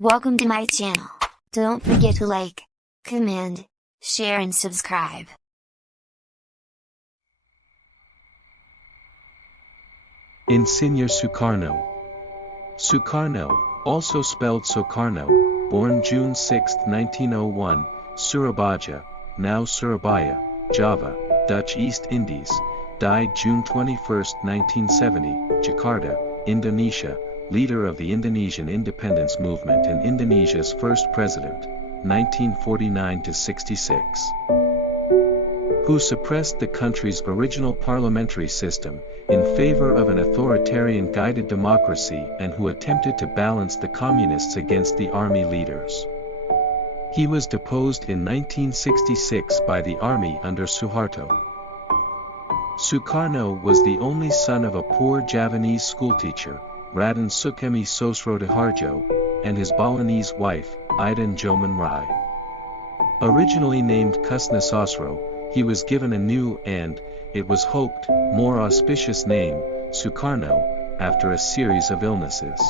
Welcome to my channel. Don't forget to like, comment, share and subscribe. Insigne Sukarno. Sukarno, also spelled Soekarno, born June 6, 1901, Surabaja, now Surabaya, Java, Dutch East Indies, died June 21, 1970, Jakarta, Indonesia, leader of the Indonesian independence movement and Indonesia's first president, 1949–66. Who suppressed the country's original parliamentary system, in favor of an authoritarian guided democracy and who attempted to balance the communists against the army leaders. He was deposed in 1966 by the army under Suharto. Sukarno was the only son of a poor Javanese schoolteacher, Raden Sukemi Sosrodihardjo, and his Balinese wife, Njoman Rai. Originally named Kusnasosro, he was given a new and, it was hoped, more auspicious name, Sukarno, after a series of illnesses.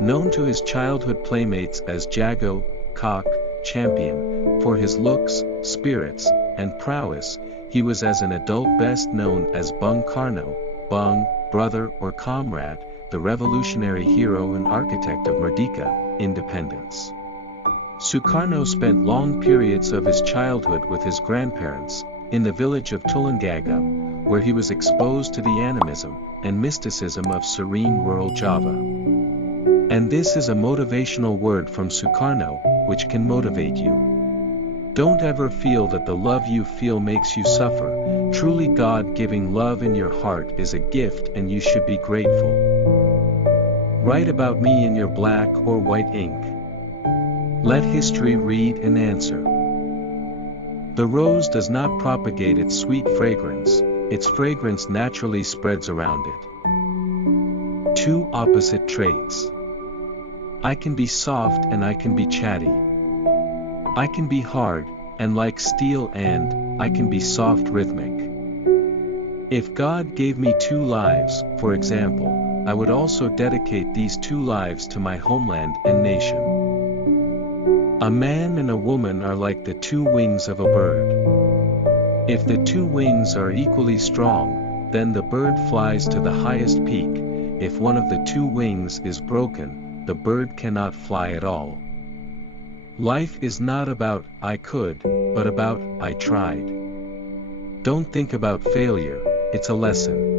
Known to his childhood playmates as Djago, cock, champion, for his looks, spirits, and prowess, he was as an adult best known as Bung Karno, Bung, brother or comrade, the revolutionary hero and architect of merdeka, independence. Sukarno spent long periods of his childhood with his grandparents, in the village of Tulungagung, where he was exposed to the animism and mysticism of serene rural Java. And this is a motivational word from Sukarno, which can motivate you. Don't ever feel that the love you feel makes you suffer. Truly God-giving love in your heart is a gift and you should be grateful. Write about me in your black or white ink. Let history read and answer. The rose does not propagate its sweet fragrance, its fragrance naturally spreads around it. Two opposite traits. I can be soft and I can be chatty. I can be hard, and like steel and, I can be soft rhythmic. If God gave me 2 lives, for example, I would also dedicate these 2 lives to my homeland and nation. A man and a woman are like the 2 wings of a bird. If the 2 wings are equally strong, then the bird flies to the highest peak. If one of the 2 wings is broken, the bird cannot fly at all. Life is not about, I could, but about, I tried. Don't think about failure, it's a lesson.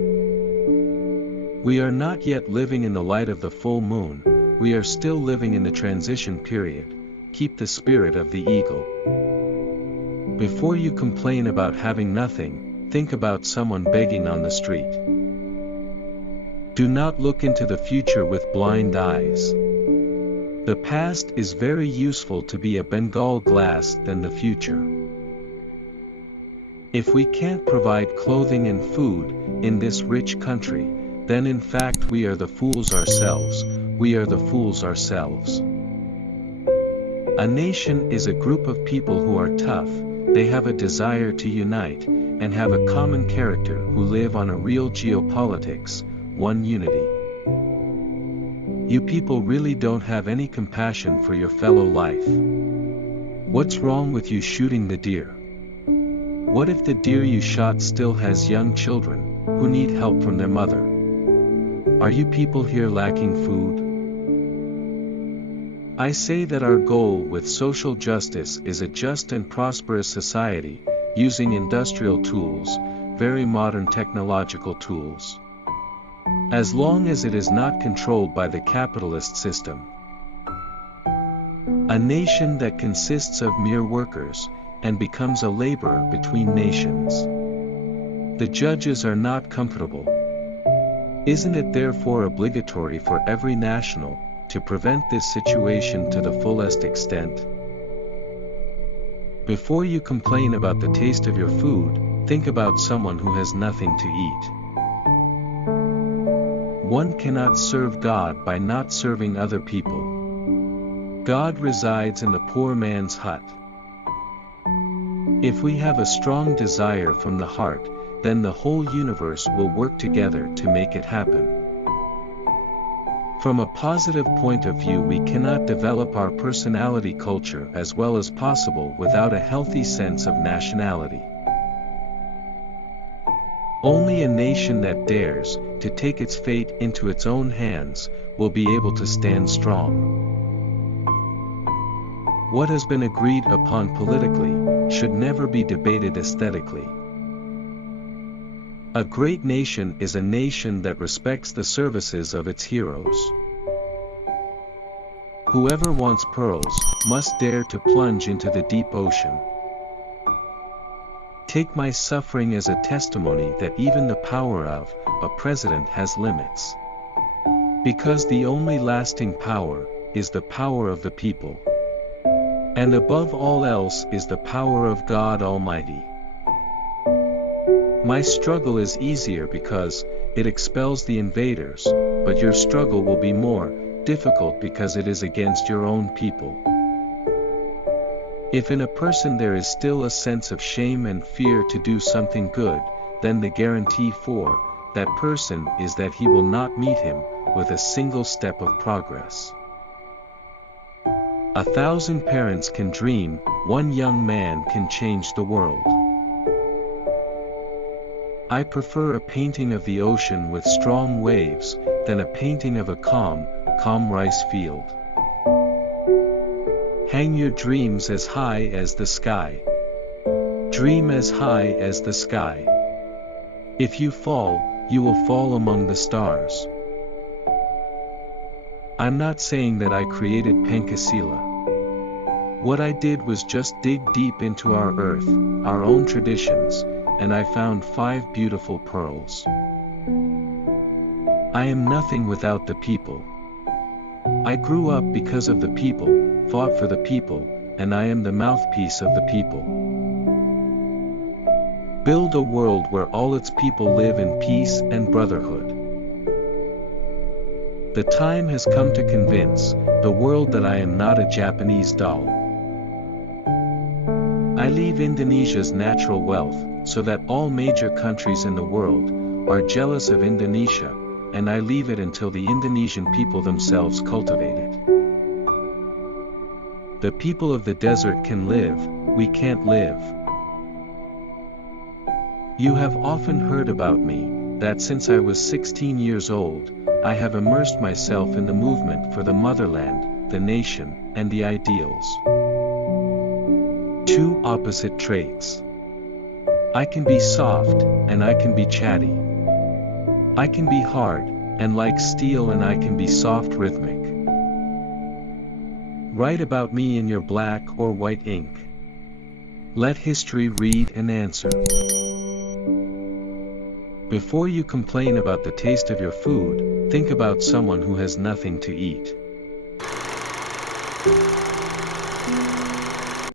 We are not yet living in the light of the full moon, we are still living in the transition period. Keep the spirit of the eagle. Before you complain about having nothing, think about someone begging on the street. Do not look into the future with blind eyes. The past is very useful to be a Bengal glass than the future. If we can't provide clothing and food in this rich country, then in fact we are the fools ourselves, we are the fools ourselves. A nation is a group of people who are tough, they have a desire to unite, and have a common character who live on a real geopolitics, one unity. You people really don't have any compassion for your fellow life. What's wrong with you shooting the deer? What if the deer you shot still has young children, who need help from their mother? Are you people here lacking food? I say that our goal with social justice is a just and prosperous society, using industrial tools, very modern technological tools. As long as it is not controlled by the capitalist system. A nation that consists of mere workers, and becomes a laborer between nations. The judges are not comfortable. Isn't it therefore obligatory for every national, to prevent this situation to the fullest extent? Before you complain about the taste of your food, think about someone who has nothing to eat. One cannot serve God by not serving other people. God resides in the poor man's hut. If we have a strong desire from the heart, then the whole universe will work together to make it happen. From a positive point of view, we cannot develop our personality culture as well as possible without a healthy sense of nationality. Only a nation that dares to take its fate into its own hands will be able to stand strong. What has been agreed upon politically should never be debated aesthetically. A great nation is a nation that respects the services of its heroes. Whoever wants pearls must dare to plunge into the deep ocean. Take my suffering as a testimony that even the power of a president has limits. Because the only lasting power is the power of the people. And above all else is the power of God Almighty. My struggle is easier because it expels the invaders, but your struggle will be more difficult because it is against your own people. If in a person there is still a sense of shame and fear to do something good, then the guarantee for that person is that he will not meet him with a single step of progress. 1,000 parents can dream, one young man can change the world. I prefer a painting of the ocean with strong waves than a painting of a calm rice field. Hang your dreams as high as the sky. Dream as high as the sky. If you fall, you will fall among the stars. I'm not saying that I created Pancasila. What I did was just dig deep into our earth, our own traditions, and I found 5 beautiful pearls. I am nothing without the people. I grew up because of the people, fought for the people, and I am the mouthpiece of the people. Build a world where all its people live in peace and brotherhood. The time has come to convince the world that I am not a Japanese doll. I leave Indonesia's natural wealth so that all major countries in the world are jealous of Indonesia, and I leave it until the Indonesian people themselves cultivate it. The people of the desert can live, we can't live. You have often heard about me, that since I was 16 years old, I have immersed myself in the movement for the motherland, the nation, and the ideals. 2 opposite traits. I can be soft, and I can be chatty. I can be hard, and like steel, and I can be soft rhythmic. Write about me in your black or white ink. Let history read and answer. Before you complain about the taste of your food, think about someone who has nothing to eat.